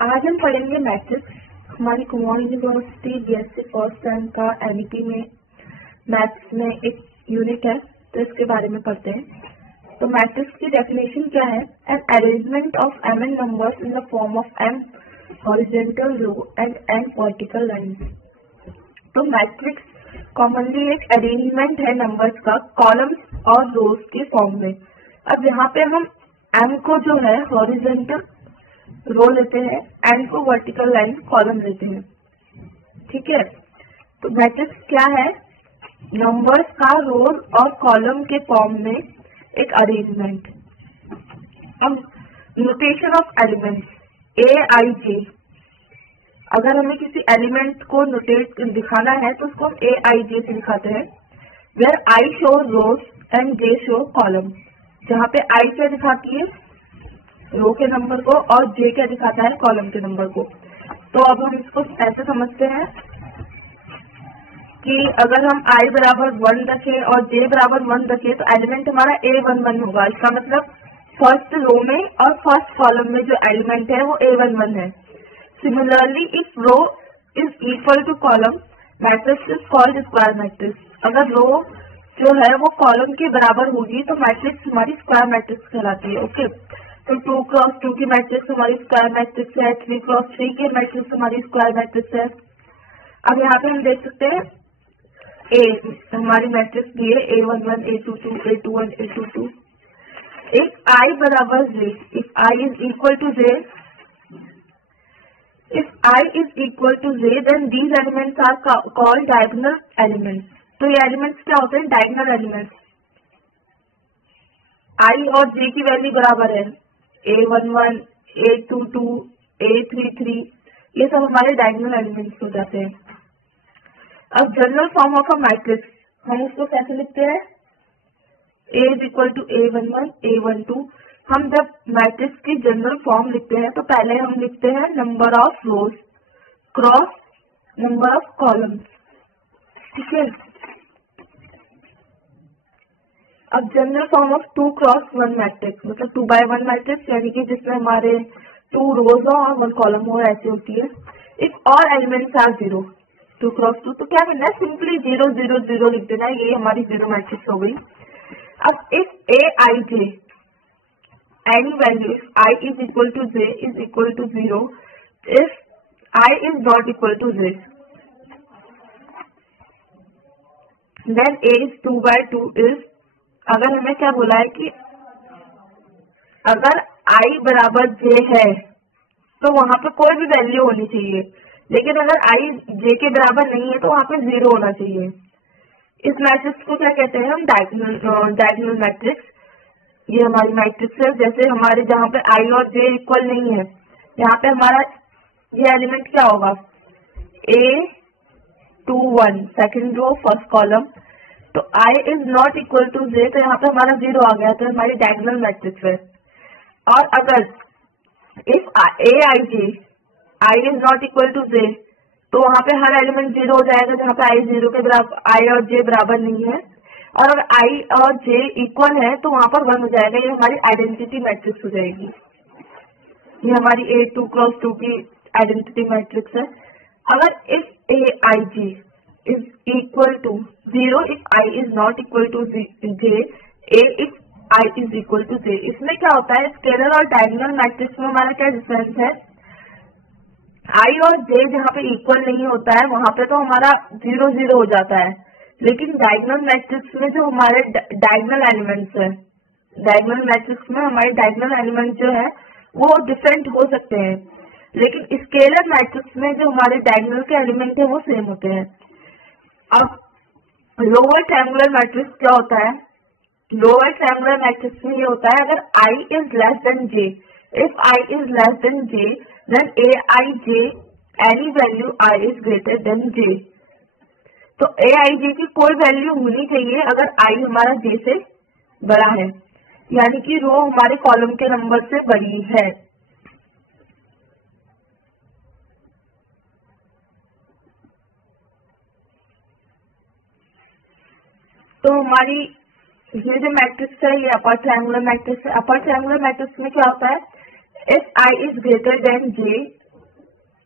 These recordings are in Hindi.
आज हम पढ़ेंगे मैट्रिक्स। हमारी Kumaon university BSc first sem का एमईटी में मैथ्स में एक यूनिट है, तो इसके बारे में पढ़ते हैं। तो मैट्रिक्स की डेफिनेशन क्या है? An arrangement of m n numbers in the form of m horizontal row and n vertical lines. तो मैट्रिक्स कॉमनली एक अरेंजमेंट है नंबर्स का कॉलम्स और रोज के फॉर्म में। अब यहाँ पे हम m को जो है हॉरिजॉन्टल रो लेते हैं, n को वर्टिकल लाइन कॉलम लेते हैं। ठीक है, तो मैट्रिक्स क्या है? नंबर्स का रोज और कॉलम के फॉर्म में एक अरेंजमेंट। अब notation of elements A I जे। अगर हमें किसी एलिमेंट को नोटेट दिखाना है तो उसको हम ए आई जे से दिखाते हैं। Where I show rows and J show column. जहाँ पे आई क्या दिखाती है? रो के नंबर को, और जे क्या दिखाता है? कॉलम के नंबर को। तो अब हम इसको ऐसे समझते हैं कि अगर हम i बराबर 1 रखें और j बराबर 1 रखें तो एलिमेंट हमारा a11 होगा। इसका मतलब फर्स्ट रो में और फर्स्ट कॉलम में जो एलिमेंट है वो a11 है। Similarly if row is equal to column, matrix is called square matrix. अगर रो जो है वो कॉलम के बराबर होगी तो मैट्रिक्स हमारी स्क्वायर मैट्रिक्स कहलाती है। ओके, तो 2x2 की मैट्रिक्स हमारी स्क्वायर मैट्रिक्स है, 3x3 की मैट्रिक्स हमारी स्क्वायर मैट्रिक्स है। अब यहाँ पे हम देख सकते हैं ए हमारी मैट्रिक्स दी है a11 a22 a21 a22। If i बराबर j, if i is equal to j, then these elements are called diagonal elements. तो ये एलिमेंट्स क्या होते हैं? Diagonal elements. i और j की वैल्यू बराबर है, a11 a22 a33, ये सब हमारे डायगोनल एलिमेंट्स हो जाते हैं। अब general form of a matrix हम उसको कैसे लिखते हैं? A is equal to a11 a12। हम जब मैट्रिक्स की जनरल फॉर्म लिखते हैं तो पहले हम लिखते हैं number of rose cross number of columns. ठीक है, अब general form of 2 cross 1 matrix, मतलब 2 by 1 मैट्रिक्स, यानी कि जिसमें हमारे 2 रोज हो और 1 कॉलम हो, ऐसी होती है। If all elements are 0, 2 cross 2, तो क्या करना है? सिंपली 0 0 0 लिख देना है। ये हमारी 0 मैट्रिक्स हो गई। अब if A I J any value, if I is equal to J is equal to 0, if I is not equal to J, then A is 2 by 2 is, अगर हमें क्या बोला है कि अगर i बराबर j है तो वहां पे कोई भी वैल्यू होनी चाहिए, लेकिन अगर i j के बराबर नहीं है तो वहां पे 0 होना चाहिए। इस मैट्रिक्स को क्या कहते हैं हम? Diagonal matrix. ये हमारी मैट्रिक्स है। जैसे हमारे जहाँ पे i और j इक्वल नहीं है, यहाँ पे हमारा ये एलिमेंट क्या होगा? a21 second row first column, तो i is not equal to j, तो यहाँ पे हमारा 0 आ गया, तो हमारी डायगोनल मैट्रिक्स है। और अगर if a i j i is not equal to j, तो वहां पे हर एलिमेंट 0 हो जाएगा जहाँ पे i 0 के बराबर, i और j बराबर नहीं है। और अगर i और j इक्वल है तो वहां पर 1 हो जाएगा। ये हमारी आइडेंटिटी मैट्रिक्स हो जाएगी। ये हमारी a2 क्रॉस 2 की आइडेंटिटी मैट्रिक्स है। अगर if a i j is equal to 0, if i is not equal to j, a if i is equal to j। इसमें क्या होता है? स्केलर और डायगोनल मैट्रिक्स में हमारा क्या डिफरेंस है? i और j जहाँ पे इक्वल नहीं होता है वहां पे तो हमारा 0 0 हो जाता है, लेकिन डायगोनल मैट्रिक्स में जो हमारे डायगोनल एलिमेंट्स है, डायगोनल मैट्रिक्स में हमारे डायगोनल एलिमेंट जो है वो डिफरेंट हो सकते हैं, लेकिन स्केलर मैट्रिक्स में जो हमारे डायगोनल के एलिमेंट है वो सेम होते हैं। अब लोअर ट्रायंगुलर मैट्रिक्स क्या होता है? लोअर ट्रायंगुलर मैट्रिक्स में ये होता है अगर i is less than j, if i is less than j, then a i j any value i is greater than j। तो a i j की कोई वैल्यू होनी चाहिए अगर i हमारा j से बड़ा है, यानी कि रो हमारे कॉलम के नंबर से बड़ी है। तो हमारी ये जो मैट्रिक्स है ये अपर ट्रायंगुलर मैट्रिक्स है। अपर ट्रायंगुलर मैट्रिक्स में क्या होता है? If i is greater than j,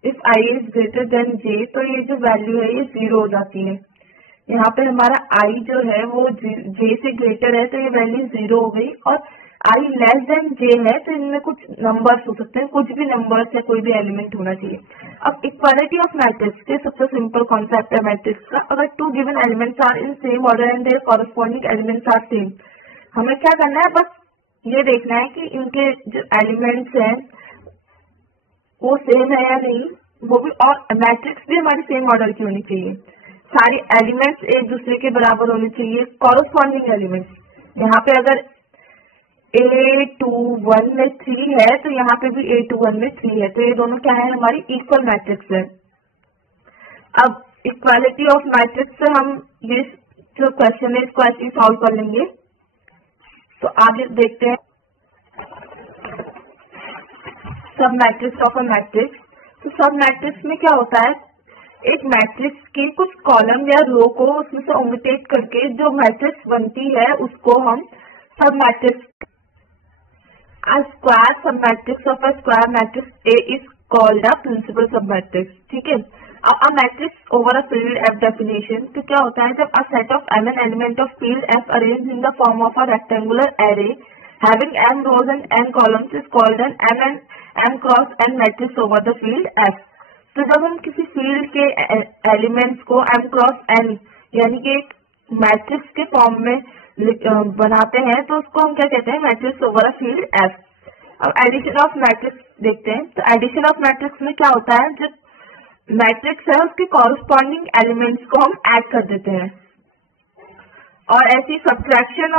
if I is greater than J, तो ये जो वैल्यू है ये 0 हो जाती है। यहाँ पे हमारा आई जो है वो जे से ग्रेटर है, तो ये वैल्यू 0 हो गई। और आई लेस देन जे है, तो इनमें कुछ नंबर्स हो सकते हैं, कुछ भी नंबर्स या कोई भी एलिमेंट होना चाहिए। अब इक्वालिटी ऑफ मैट्रिक्स, ये सबसे सिंपल कॉन्सेप्ट है मैट्रिक्स का। अगर two given elements are in same order and their corresponding elements are same, हमें क्या करना है, बस ये देखना है कि इनके जो एलिमेंट्स हैं वो सेम है या नहीं, वो भी, और मैट्रिक्स भी हमारी सेम ऑर्डर की होनी चाहिए। सारी एलिमेंट्स एक दूसरे के बराबर होने चाहिए, कॉरेस्पॉन्डिंग एलिमेंट्स। यहाँ पे अगर A21 में 3 है, तो यहाँ पे भी A21 में 3 है, तो ये दोनों क्या है, हमारी इक्वल मैट्रिक्स है। अब इक्वालिटी ऑफ मैट्रिक्स से हम ये जो क्वेश्चन है इसको ऐसे ही सॉल्व कर लेंगे। तो आगे देखते हैं सब मैट्रिक्स ऑफ अ मैट्रिक्स। तो सब मैट्रिक्स में क्या होता है, एक मैट्रिक्स के कुछ कॉलम या रो को उसमें से ओमिटेट करके जो मैट्रिक्स बनती है उसको हम सब matrix, a square submatrix of a square matrix A is called a principal submatrix। ठीक है। अब a matrix over a field F definition, तो क्या होता है, जब a set of m element of field F arranged in the form of a rectangular array having m rows and n columns is called an m cross n matrix over the field F। तो जब हम किसी फील्ड के एलिमेंट्स को m क्रॉस n यानी कि एक मैट्रिक्स के फॉर्म में बनाते हैं, तो उसको हम क्या कहते हैं, matrix over a field F। अब एडिशन ऑफ मैट्रिक्स देखते हैं। तो एडिशन ऑफ मैट्रिक्स में क्या होता है, जो मैट्रिक्स है उसके कॉरेस्पॉन्डिंग एलिमेंट्स को हम ऐड कर देते हैं। और ऐसी सब्ट्रैक्शन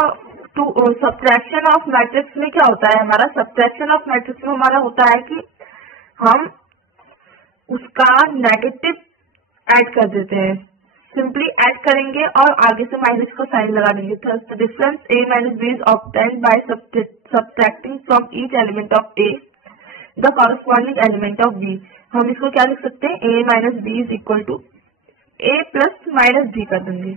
ऑफ मैट्रिक्स में क्या होता है, हमारा सब्ट्रैक्शन ऑफ मैट्रिक्स में हमारा होता है कि हम उसका नेगेटिव ऐड कर देते हैं, सिंपली ऐड करेंगे और आगे से माइनस का साइन लगा देंगे। तो the difference a minus b is obtained by subtracting from each element of a the corresponding element of b। हम इसको क्या लिख सकते हैं, a minus b is equal to a plus minus b कर देंगे।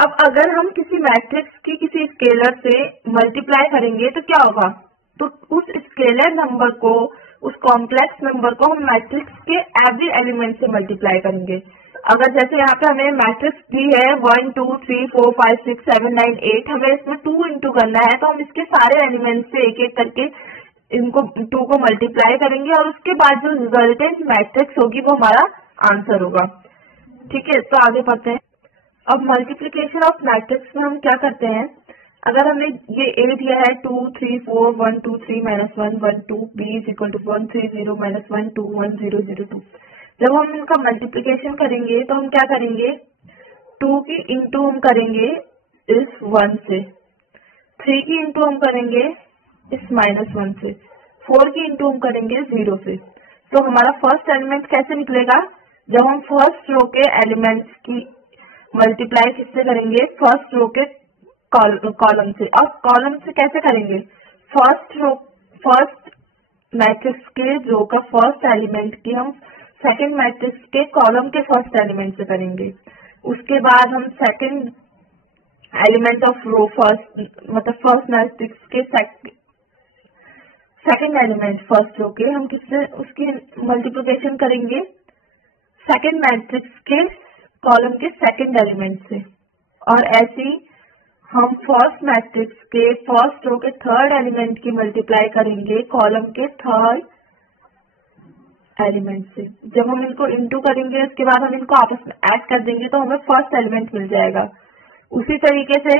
अब अगर हम किसी मैट्रिक्स की किसी स्केलर से मल्टीप्लाई करेंगे तो क्या होगा, तो उस स्केलर नंबर को, उस कॉम्प्लेक्स नंबर को हम मैट्रिक्स के एवरी एलिमेंट से मल्टीप्लाई करेंगे। अगर जैसे यहाँ पे हमें मैट्रिक्स दी है 1 2 3 4 5 6 7 9 8, हमें इसमें 2 इंटू करना है, तो हम इसके सारे एलिमेंट्स से एक एक करके इनको 2 को मल्टीप्लाई करेंगे और उसके बाद जो रिजल्टेंट मैट्रिक्स होगी वो हमारा आंसर होगा। ठीक है, तो आगे पढ़ते हैं। अब मल्टीप्लीकेशन ऑफ मैट्रिक्स में हम क्या करते हैं, अगर हमें ये A दिया है 2 3 4 1 2 3 -1 1 2, B इज इक्वल टू 1 3 0 -1 2 1 0 0 2, जब हम इनका मल्टीप्लीकेशन करेंगे तो हम क्या करेंगे, 2 की इंटू हम करेंगे इस 1 से, 3 की इंटू हम करेंगे इस -1 से, 4 की इंटू हम करेंगे 0 से। तो हमारा फर्स्ट एलिमेंट कैसे निकलेगा, जब हम फर्स्ट रो के एलिमेंट्स की मल्टीप्लाई किससे करेंगे, फर्स्ट रो के कॉलम से। और कॉलम से कैसे करेंगे, फर्स्ट मैट्रिक्स के रो का फर्स्ट एलिमेंट की हम सेकंड मैट्रिक्स के कॉलम के फर्स्ट एलिमेंट से करेंगे। उसके बाद हम सेकंड एलिमेंट ऑफ रो मतलब फर्स्ट मैट्रिक्स के सेकंड एलिमेंट फर्स्ट रो के हम किससे उसकी मल्टीप्लिकेशन करेंगे, सेकंड मैट्रिक्स के कॉलम के सेकंड एलिमेंट से। और ऐसे ही हम फर्स्ट मैट्रिक्स के फर्स्ट रो के थर्ड एलिमेंट की मल्टीप्लाई करेंगे कॉलम के थर्ड एलिमेंट से। जब हम इनको इंटू करेंगे उसके बाद हम इनको आपस में ऐड कर देंगे तो हमें फर्स्ट एलिमेंट मिल जाएगा। उसी तरीके से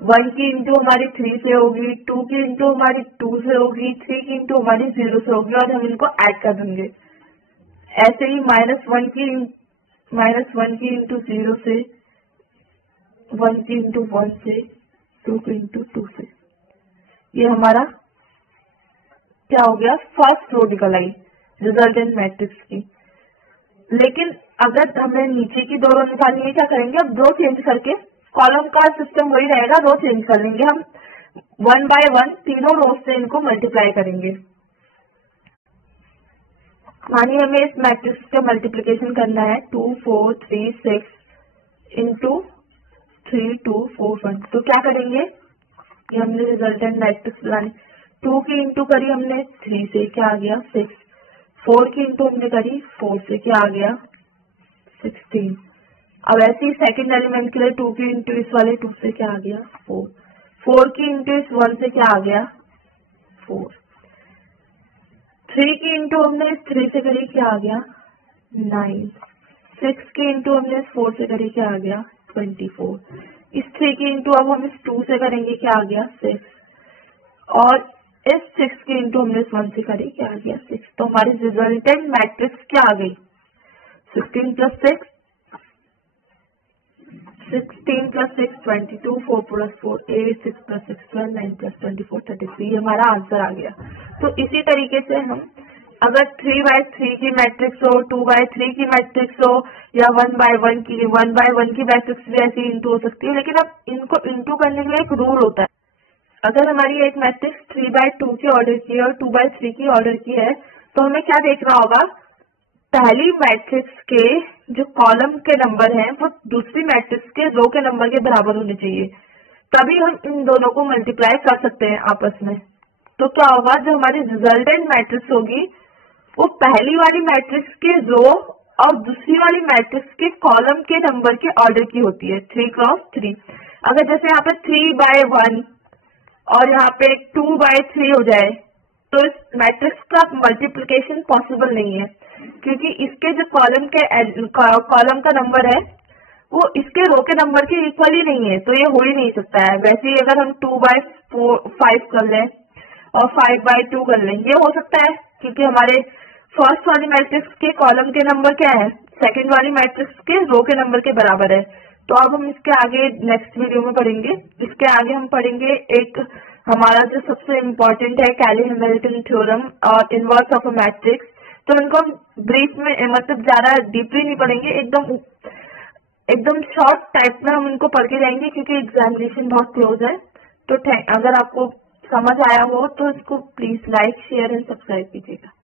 1 की इंटू हमारी 3 से होगी, 2 की इंटू हमारी 2 से होगी, 3 की इंटू हमारी 0 से होगी और हम इनको ऐड कर देंगे। ऐसे ही -1 की इंटू 0 से, 1 की इंटू 1 से, 2 की इंटू 2 से, ये हमारा क्या हो गया, फर्स्ट रो निकल आई रिजल्टेंट मैट्रिक्स की। लेकिन अगर हमें नीचे की 2 रो निकालनी है, क्या करेंगे, अब रो चेंज करके, कॉलम का सिस्टम वही रहेगा, रो चेंज कर लेंगे हम, 1 बाय 1 तीनों रो से इनको मल्टीप्लाई करेंगे। मानिए हमें इस मैट्रिक्स का मल्टीप्लिकेशन करना है 2 4 3 6 इंटू 3 2 4 1, तो क्या करेंगे, ये हमने रिजल्टेंट मैट्रिक्स बनानी 2 की इंटू करी हमने 3 से, क्या आ गया 6। 4 की इंटू हमने करी 4 से, क्या आ गया 16। अब ऐसे ही सेकेंड एलिमेंट के लिए 2 की इंटू इस वाले 2 से, क्या आ गया 4। 4 की इंटू इस 1 से, क्या आ गया 4। 3 की इंटू हमने इस 3 से करी, क्या आ गया 9। 6 की इंटू हमने इस 4 से करी, क्या आ गया 24। इस 3 की इंटू अब हम इस 2 से करेंगे, क्या आ गया 6। और इस 6 की इंटू हमने इस 1 से करी, क्या आ गया 6। तो हमारी रिजल्टेंट मैट्रिक्स क्या आ गई 16 plus 6 16 plus 6 22, 4 plus 4 8, 6 plus 6 12, 9 plus 24 33, हमारा आंसर आ गया। तो इसी तरीके से हम अगर 3x3 की मैट्रिक्स हो, 2x3 की मैट्रिक्स हो, या 1x1 की मैट्रिक्स भी ऐसी इंटू हो सकती है। लेकिन अब इनको इंटू करने के लिए एक रूल होता है। अगर हमारी एक मैट्रिक्स 3x2 की ऑर्डर की है और 2x3 की ऑर्डर की है, तो हमें क्या देखना होगा, पहली मैट्रिक्स के जो कॉलम के नंबर हैं वो दूसरी मैट्रिक्स के रो के नंबर के बराबर होने चाहिए, तभी हम इन दोनों को मल्टीप्लाई कर सकते हैं आपस में। तो क्या होगा, जो हमारी रिजल्टेंट मैट्रिक्स होगी वो पहली वाली मैट्रिक्स के रो और दूसरी वाली मैट्रिक्स के कॉलम के नंबर के ऑर्डर की होती है, 3x3। अगर जैसे यहाँ पे 3x1 और यहाँ पे 2x3 हो जाए, तो इस मैट्रिक्स का मल्टीप्लिकेशन पॉसिबल नहीं है, क्योंकि इसके जो कॉलम का नंबर है वो इसके रो के नंबर के इक्वल ही नहीं है, तो ये हो ही नहीं सकता है। वैसे ही अगर हम 2x5 कर लें और 5x2 कर लें, ये हो सकता है, क्योंकि हमारे फर्स्ट वाली मैट्रिक्स के कॉलम के नंबर क्या है, सेकंड वाली मैट्रिक्स के रो के नंबर के बराबर है। तो अब हम इसके आगे नेक्स्ट वीडियो में पढ़ेंगे। इसके आगे हम पढ़ेंगे एक हमारा जो सबसे इम्पोर्टेंट है, कैली-हैमिल्टन थ्योरम और इनवर्स ऑफ अ मैट्रिक्स। तो इनको हम ब्रीफ में, मतलब ज्यादा डीपली नहीं पढ़ेंगे, एकदम शॉर्ट टाइप में हम इनको पढ़ के जाएंगे, क्योंकि एग्जामिनेशन बहुत क्लोज है। तो अगर आपको समझ आया हो तो इसको please like, share and subscribe कीजिएगा।